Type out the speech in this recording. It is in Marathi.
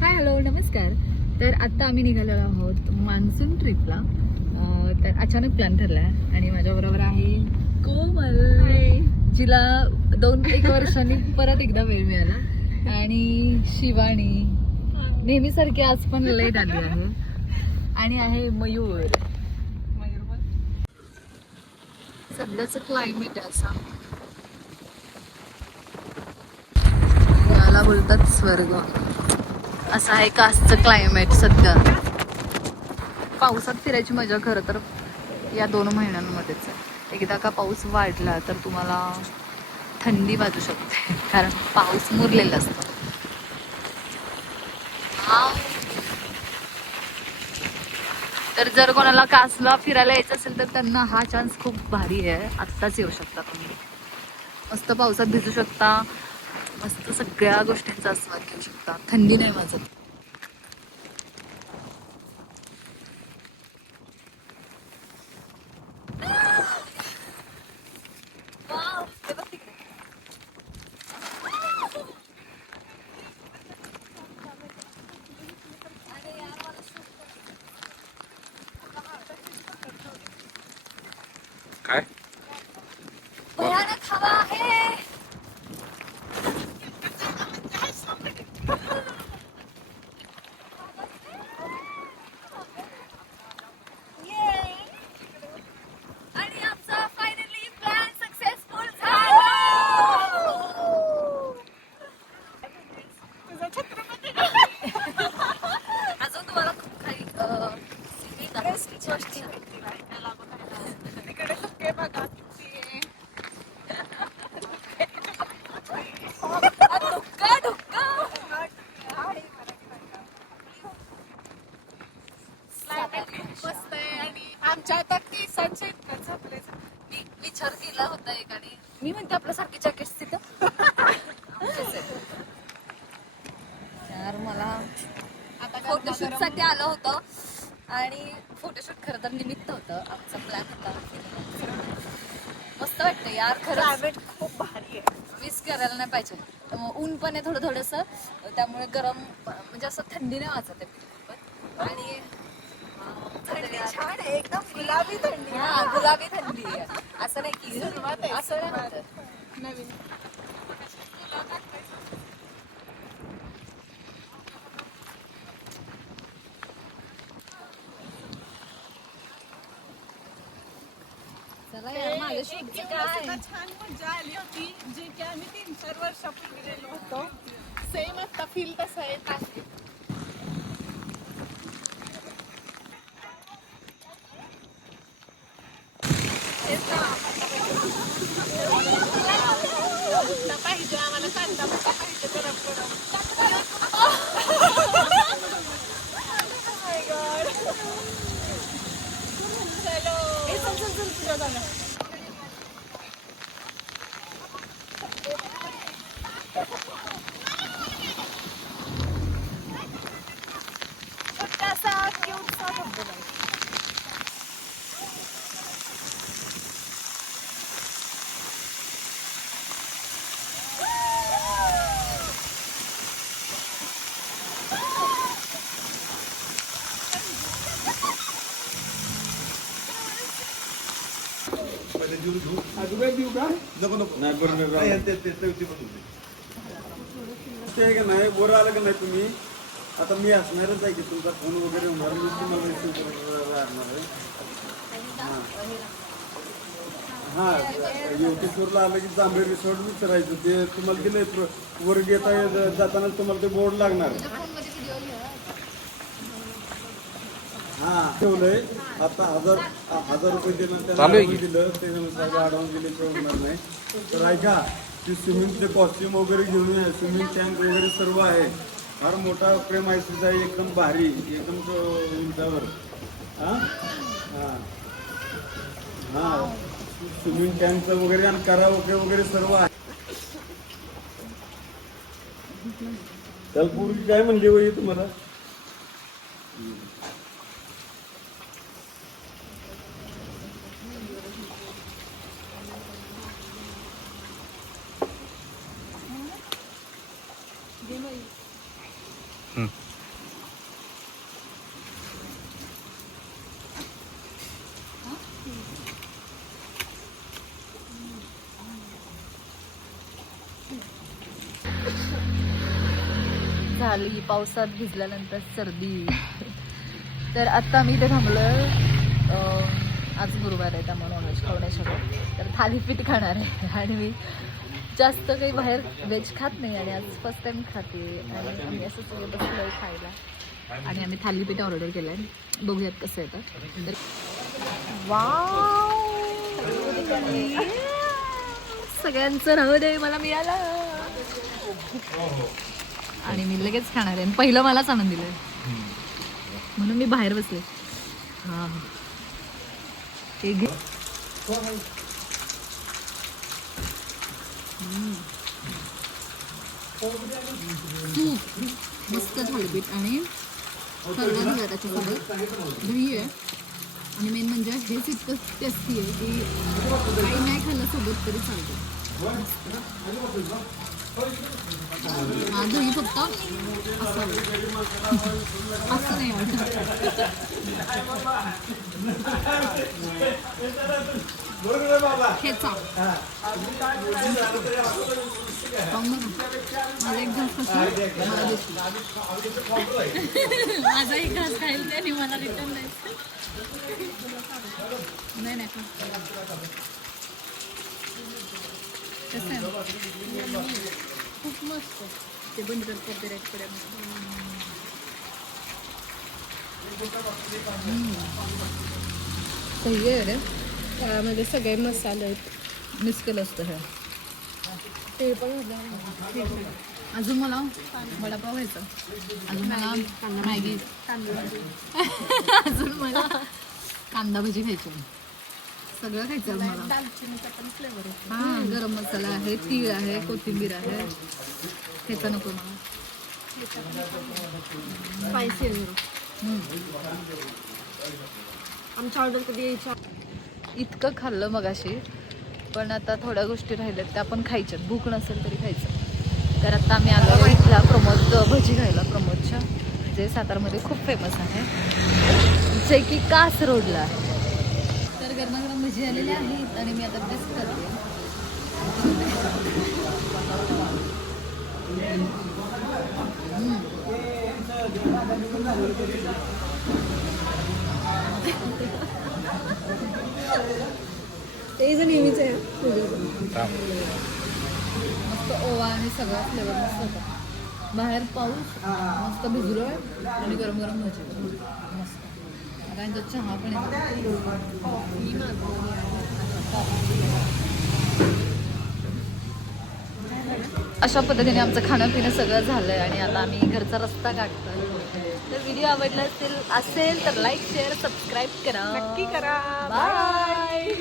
हाय हॅलो नमस्कार. तर आत्ता आम्ही निघालेलो आहोत मान्सून ट्रिपला. तर अचानक प्लॅन ठरला आहे आणि माझ्याबरोबर आहे कोमल, जिला 2-1 वर्षांनी परत एकदा वेळ मिळाला, आणि शिवानी नेहमीसारखी आज पण लेट आली आहे, आणि आहे मयूर. सध्याचं क्लायमेट आहे असा, याला बोलतात स्वर्ग. असं आहे कासचं क्लायमेट सध्या. पावसात फिरायची मजा खरं तर या 2 महिन्यांमध्येच आहे. एकदा का पाऊस वाढला तर तुम्हाला थंडी वाजू शकते, कारण पाऊस मुरलेला असतो. तर जर कोणाला कासला फिरायला यायचं असेल तर त्यांना हा चान्स खूप भारी आहे. आत्ताच येऊ शकता तुम्ही. मस्त पावसात भिजू शकता, मस्त सगळ्या गोष्टींचा आस्वाद घेऊ शकता, थंडी नाही वाजत. काय भयानक हवा आहे. आणि आमचा फायनली प्लॅन सक्सेसफुल झाला. अजून तुम्हाला खूप काही गोष्टी मस्त आहे. आणि आमच्या आता केसांचे मी विचार केला होता एकाने, मी म्हणते आपल्यासारखी जॅकेट तिथं. यार मला आता फोटोशूट साठी आलं होतं, आणि फोटोशूट खरं तर निमित्त होतं. आमचा प्लॅन होता. मस्त वाटतं यार खरं, क्लायमेट खूप भारी आहे. मिस करायला नाही पाहिजे. ऊन पण आहे थोडं थोडंसं, त्यामुळे गरम म्हणजे असं थंडी नाही वाजत आहे बिलकुल. आणि थंडी छान आहे, एकदम गुलाबी थंडी आहे. हा गुलाबी थंडी आहे. असं नाही की सुरुवात आहे, असं नाही सुरुवात. होतं. नवीन चला यार माझ्या एक शूटचं दिवस काय सुद्धा छान मजा आली होती, जे की आम्ही 3-4 वर्षापूर्वी गेलो होतो. सेम आता फील तसं येत आहे. भुट्टा पाहिजे आम्हाला, कांदा भुट्टा पाहिजे गरम गरम. My God. चलो. चल चल चल पुढे जाऊया. छोटासा क्यूटसा धबधबा आहे. नको नको नाही बरोबर ते का नाही वर आलं का नाही तुम्ही. आता मी असणारच आहे की तुमचा फोन वगैरे होणार, मी तुम्हाला रिसीव्ह राहणार आहे. हां योगेश्वरला आलं की जांभळे रिसॉर्ट विचारायचं, ते तुम्हाला दिलंय वर घेता जाताना तुम्हाला ते बोर्ड लागणार. हां ठेवलंय. आता 1000 रुपये दिलं त्यांना दिलं, त्यानुसार ॲडव्हान्स दिल्याशिवाय होणार नाही. तर ऐका, ती स्विमिंगचे कॉस्ट्युम वगैरे घेऊन या, स्विमिंग टँक वगैरे सर्व आहे. फार मोठा प्रेम आयसीचा आहे, एकदम भारी, एकदम उंचावर. हां हां हां स्विमिंग टँकचं वगैरे आणि कराओके वगैरे सर्व आहे. त्याला पूर्वी काय म्हणले वय तुम्हाला. झाली, पावसात भिजल्यानंतर सर्दी. तर आत्ता मी इथे थांबलोय. आज गुरुवार आहे त्यामुळे नॉनव्हेज खाऊ नाही शकत, तर थालीपीठ खाणार आहे. आणि मी जास्त काही बाहेर व्हेज खात नाही आणि आज फर्स्ट टाइम खाते. आणि आम्ही असं सगळं बसलोय खायला आणि आम्ही थालीपीठ ऑर्डर केलं आहे. बघूयात कसं येतं. तर वाव, सगळ्यांचं राहू दे, मला मिळालं. आणि मी लगेच खाणार आहे. पहिलं मलाच आणून दिलंय म्हणून मी बाहेर बसले. हा ते घे. मस्त थालीपीठ आणि सगळं दिलं त्याच्यासोबत. दही आहे आणि मेन म्हणजे हेच इतकं टेस्टी आहे की काही नाही खाल्लं सोबत तरी चालतं. दही फक्त असं असं नाही आवडत. खेचा माझा एक घास माझा एक घास खाईल त्याने मला रिटर्न द्यायचं. नाही नाही कसं आहे खूप मस्त. ते बंद करते रेड सही आहे रे. त्यामध्ये सगळे मसाले आहेत. मिस केलं असतं हे. ते पण अजून मला वडापाव घ्यायचा, अजून मला मॅगी, अजून मला कांदा भजी खायची, सगळं खायचं मला. दालचिनीचा पण फ्लेवर आहे. हां, गरम मसाला आहे, तीळ आहे, कोथिंबीर आहे. ह्याचं नको मला. स्पायसी आहे. आमच्या ऑर्डर कधी यायच्या. इतकं खाल्लं मगाशी, पण आता थोड्या गोष्टी राहिल्यात त्या पण खायच्यात. भूक नसेल तरी खायचं. तर आता आम्ही आलो इथला प्रमोद भजी खायला, प्रमोदच्या, जे सातारमध्ये खूप फेमस आहे, जे की कास रोडला आहे. तर गरमागरम भजी आलेले आहेत आणि मी आता टेस्ट करते. ते जर नेहमीच आहे. मस्त ओवा आणि सगळा फ्लेवर मस्त होता. बाहेर पाऊस, मस्त भिजलोय आणि गरम गरम भजी मस्त. आता यांचा चहा पण आहे. अशा पद्धतीने आमचं खाणं पिणं सगळं झालंय आणि आता आम्ही घरचा रस्ता काढतोय. तर व्हिडिओ आवडला असेल तर लाईक शेअर सबस्क्राईब करा. नक्की करा. बाय.